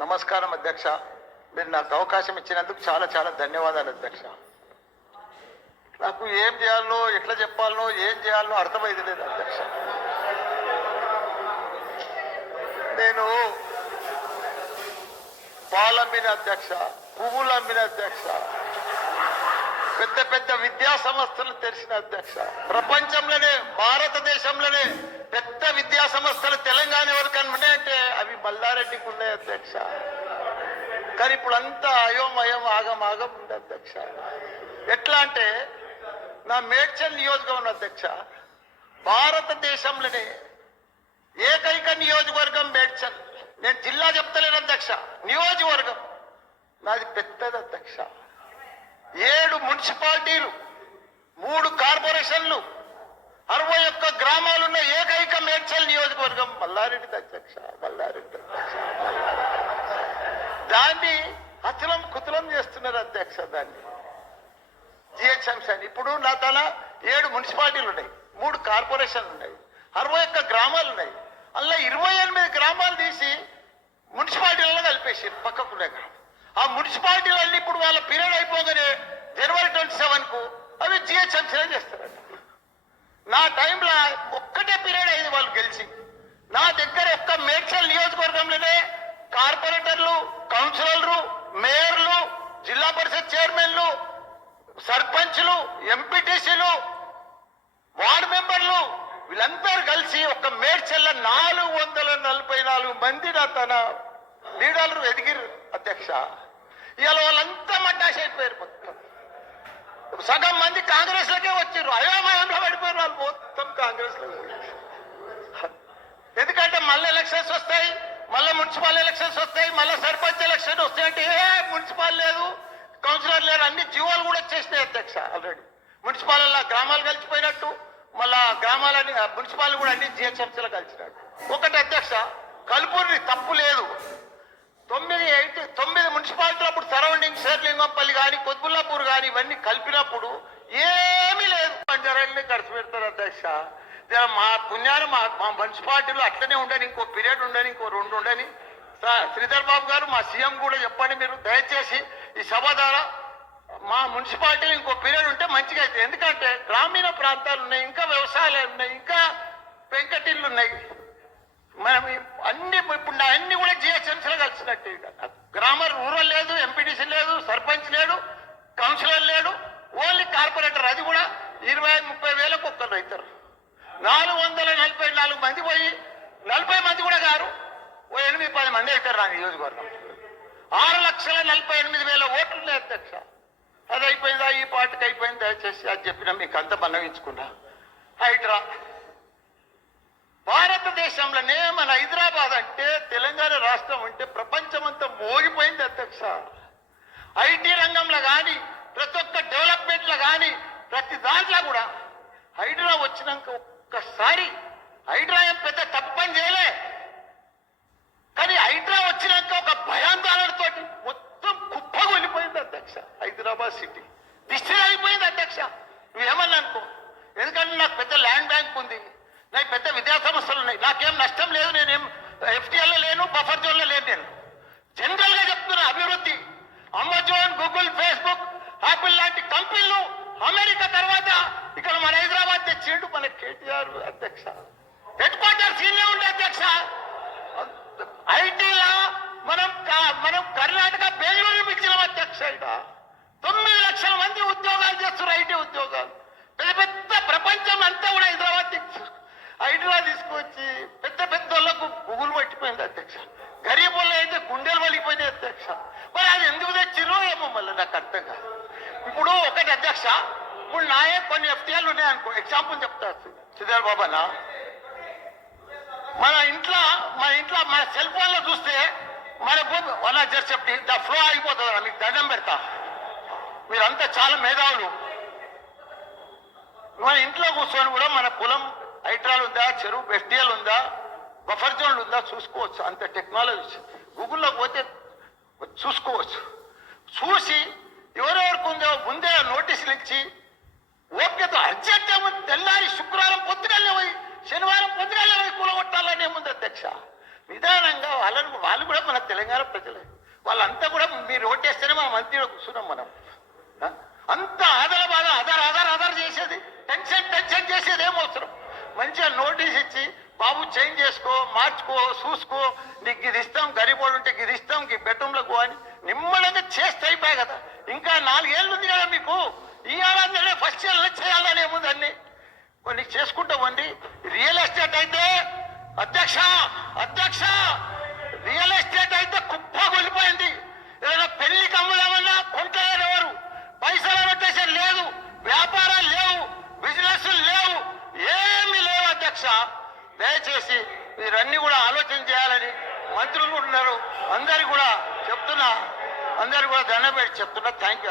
నమస్కారం అధ్యక్ష. మీరు నాకు అవకాశం ఇచ్చినందుకు చాలా చాలా ధన్యవాదాలు అధ్యక్ష. నాకు ఏం చేయాలనో ఎట్లా చెప్పాలనో ఏం చేయాలనో అర్థమైంది లేదు అధ్యక్ష. నేను పాలమ్మిన అధ్యక్ష పువ్వులమ్మిన అధ్యక్ష. పెద్ద పెద్ద విద్యా సంస్థలు తెరిచిన అధ్యక్ష. ప్రపంచంలోనే భారతదేశంలోనే పెద్ద విద్యా సంస్థలు తెలంగాణ ఎవరికన్నా ఉన్నాయంటే అవి మల్లారెడ్డికి ఉన్నాయి అధ్యక్ష. కానీ ఇప్పుడు అంతా అయోమయం ఆగం ఆగం ఉంది అధ్యక్ష. ఎట్లా అంటే నా మేడ్చల్ నియోజకవర్గం అధ్యక్ష. భారతదేశంలోనే ఏకైక నియోజకవర్గం మేడ్చల్. నేను జిల్లా చెప్తలేను అధ్యక్ష. నియోజకవర్గం. నాది పెద్దది అధ్యక్ష. ఏడు మున్సిపాలిటీలు మూడు కార్పొరేషన్లు అరవై ఒక్క గ్రామాలున్న ఏకైక మేడ్చల్ నియోజకవర్గం మల్లారెడ్డి అధ్యక్ష మల్లారెడ్డి అధ్యక్ష. దాన్ని అతులం కుతులం చేస్తున్నారు అధ్యక్ష దాన్ని. జిహెచ్ఎంసీ అని. ఇప్పుడు నా తన ఏడు మున్సిపాలిటీలు ఉన్నాయి మూడు కార్పొరేషన్లు ఉన్నాయి అరవై ఒక్క గ్రామాలు ఉన్నాయి. అలా ఇరవై ఎనిమిది గ్రామాలు తీసి మున్సిపాలిటీలలో కలిపేసి పక్కకునే గ్రామం. వాళ్ళ పీరియడ్ అయిపోగానే జనవరి ట్వంటీ సెవెన్కు అవి జిహెచ్ఎంసీలో చేస్తారంట నా టైంలో ఒక్కటే పీరియడ్ అయింది వాళ్ళు గెలిచి. నా దగ్గర ఒక్క మేడ్చల్ నియోజకవర్గంలోనే కార్పొరేటర్లు కౌన్సిలర్లు మేయర్లు జిల్లా పరిషత్ చైర్మన్లు సర్పంచ్లు ఎంపీటీసీలు వార్డు మెంబర్లు వీళ్ళందరూ కలిసి ఒక మేడ్చల్ల నాలుగు వందల నలభై నాలుగు మంది నా తన లీడర్లు ఎదిగిరు అధ్యక్ష. ఇవాళ వాళ్ళంతా మడ్డాష్ అయిపోయారు మొత్తం. సగం మంది కాంగ్రెస్ లకే వచ్చారు అయోమయంలో పడిపోయారు వాళ్ళు మొత్తం కాంగ్రెస్లో ఎందుకంటే మళ్ళీ ఎలక్షన్స్ వస్తాయి మళ్ళీ మున్సిపల్ ఎలక్షన్స్ వస్తాయి మళ్ళీ సర్పంచ్ ఎలక్షన్ వస్తాయంటే ఏ మున్సిపల్ లేదు కౌన్సిలర్ లేరు అన్ని జీవోలు కూడా వచ్చేసినాయి అధ్యక్ష ఆల్రెడీ. మున్సిపాలల్లో గ్రామాలు కలిసిపోయినట్టు మళ్ళా గ్రామాలన్నీ మున్సిపాలు కూడా అన్ని జిహెచ్ఎంసీలో కలిసినట్టు. ఒకటి అధ్యక్ష కలుపుని తప్ప లేదు తొమ్మిది ఎయిట్ తొమ్మిది మున్సిపాలిటీలు అప్పుడు సరౌండింగ్ శేర్లింగంపల్లి కానీ కొద్బుల్లాపూర్ కానీ ఇవన్నీ కలిపినప్పుడు ఏమీ లేదు పంజరాన్ని ఖర్చు పెడతారు అధ్యక్ష. మా పుణ్యాన్ని మా మా మున్సిపాలిటీలో అట్లనే ఉండని ఇంకో పీరియడ్ ఉండని ఇంకో రెండు ఉండని. శ్రీధర్ బాబు గారు మా సీఎం కూడా చెప్పండి మీరు. దయచేసి ఈ సభ ద్వారా మా మున్సిపాలిటీలో ఇంకో పీరియడ్ ఉంటే మంచిగా అయితే ఎందుకంటే గ్రామీణ ప్రాంతాలు ఉన్నాయి ఇంకా వ్యవసాయాలు ఉన్నాయి ఇంకా వెంకటిల్లు ఉన్నాయి. మనం అన్ని ఇప్పుడు అన్ని కూడా జిహెచ్ఎంసీలో కలిసినట్టు గ్రామర్ రూరల్ లేదు ఎంపీటీసీ లేదు సర్పంచ్ లేడు కౌన్సిలర్ లేడు ఓన్లీ కార్పొరేటర్. అది కూడా ఇరవై ముప్పై వేల కుక్కలు అవుతారు. నాలుగు వందల నలభై నాలుగు మంది పోయి నలభై మంది కూడా గారు ఓ ఎనిమిది పది మంది అవుతారు నాకు నియోజకవర్గం. ఆరు లక్షల నలభై ఎనిమిది వేల ఓట్లు ఉన్నాయి అధ్యక్ష. అది అయిపోయిందా? ఈ పార్టీకి అయిపోయింది? దయచేసి అది చెప్పిన మీకు అంత మన్నవించుకున్నా హైడ్రా. భారతదేశంలోనే మన హైదరాబాద్ అంటే తెలంగాణ రాష్ట్రం అంటే ప్రపంచమంతా మోగిపోయింది అధ్యక్ష. ఐటీ రంగంలో కానీ ప్రతి ఒక్క డెవలప్మెంట్లో కానీ ప్రతి దాంట్లో కూడా హైడ్రా వచ్చినాక ఒక్కసారి హైడ్రా ఏం పెద్ద తప్పని చేయలే. కానీ హైడ్రా వచ్చినాక ఒక భయాందోళనతో మొత్తం కుప్పగా వెళ్ళిపోయింది అధ్యక్ష హైదరాబాద్ సిటీ. డిస్ట్రిక్ట్ అయిపోయింది అధ్యక్ష నువ్వేమన్నా అనుకో. ఎందుకంటే నాకు పెద్ద ల్యాండ్ బ్యాంక్ ఉంది. నాకు పెద్ద విద్యా సంస్థలు ఉన్నాయి. నాకేం నష్టం లేదు నేనేం ఎఫ్టీఎల్లో లేను బఫర్ జోన్లో లేను నేను. జనరల్గా చెప్తున్నా అభివృద్ధి. అమెజాన్ గూగుల్ ఫేస్బుక్ యాపిల్ లాంటి అమెరికా తర్వాత ఇక్కడ మన హైదరాబాద్ తెచ్చిండు మన కేటీఆర్ అధ్యక్ష. హెడ్ క్వార్టర్స్ ఈయనే ఉండే అధ్యక్ష. ఐటీలా మనం మనం కర్ణాటక బెంగళూరు ఇచ్చిన అధ్యక్ష ఈడ. తొమ్మిది లక్షల మంది ఉద్యోగాలు చేస్తున్నారు ఐటీ ఉద్యోగాలు. పెద్ద పెద్ద ప్రపంచం అంతా కూడా హైదరాబాద్ తెచ్చు హైదరాబాద్ తీసుకొచ్చి పెద్ద పెద్ద వాళ్ళకు గుగులు పట్టిపోయింది అధ్యక్ష. గరీబ్ వాళ్ళు అయితే గుండెలు వలిగిపోయినాయి అధ్యక్ష. మరి అది ఎందుకు తెచ్చిరో ఏమో మళ్ళీ నాకు అర్థం కాదు అధ్యక్ష ఇప్పుడు నాయే కొన్ని ఎఫ్టీఎల్ ఉన్నాయనుకో ఎగ్జాంపుల్ చెప్తా. సిద్ధార్ బాబానా మన ఇంట్లో మన ఇంట్లో మన సెల్ ఫోన్లో చూస్తే మన భూమి వన్ జస్ట్ చెప్పి ద ఫ్లో ఆగిపోతుంది మీకు దండం పెడతా. మీరంతా చాలా మేధావులు. మన ఇంట్లో కూర్చొని కూడా మన పొలం హైడ్రాల్ ఉందా చెరువు ఎఫ్డిఎల్ ఉందా బఫర్ జోన్లు ఉందా చూసుకోవచ్చు. అంత టెక్నాలజీ గూగుల్లో పోతే చూసుకోవచ్చు. కూలగొట్టాలని ముందు అధ్యక్ష. నిదానంగా వాళ్ళను వాళ్ళు కూడా మన తెలంగాణ ప్రజలే. వాళ్ళంతా కూడా మీరు ఓటేస్తేనే మనం మంత్రిలో కూర్చున్నాం మనం. అంత ఆధార బాధ ఆధార్ ఆధార్ ఆధార్ చేసేది. టెన్షన్ టెన్షన్ చేసేది ఏం అవసరం? మంచిగా నోటీస్ ఇచ్చి బాబు చేంజ్ చేసుకో మార్చుకో చూసుకో. నీకు ఇది ఇస్తాం గరీబోడు ఉంటే ఇది ఇస్తాం ఈ బెడ్రూమ్లకు అని నిమ్మడంగా చేస్తే అయిపోయాయి కదా. ఇంకా నాలుగేళ్ళు ఉంది కదా మీకు. ఈ ఏడాది ఫస్ట్ ఇయర్లో చేయాలని ఏముంది అన్ని. కొన్ని చేసుకుంటామండి రియల్ ఎస్టేట్ అయితే అధ్యక్ష అధ్యక్ష రియల్ ఎస్టేట్ అయితే కుప్ప వెళ్ళిపోయింది ఏదైనా పెళ్ళి కమ్ముదామన్నా కొంటలేరు ఎవరు. పైసలు రొటేషన్ లేదు వ్యాపారాలు లేవు బిజినెస్ లేవు ఏమి లేవు అధ్యక్ష. దయచేసి మీరన్నీ కూడా ఆలోచన చేయాలని మంత్రులు ఉన్నారు. అందరు కూడా చెప్తున్నా. అందరు కూడా దండం పెట్టి చెప్తున్నా. Thank you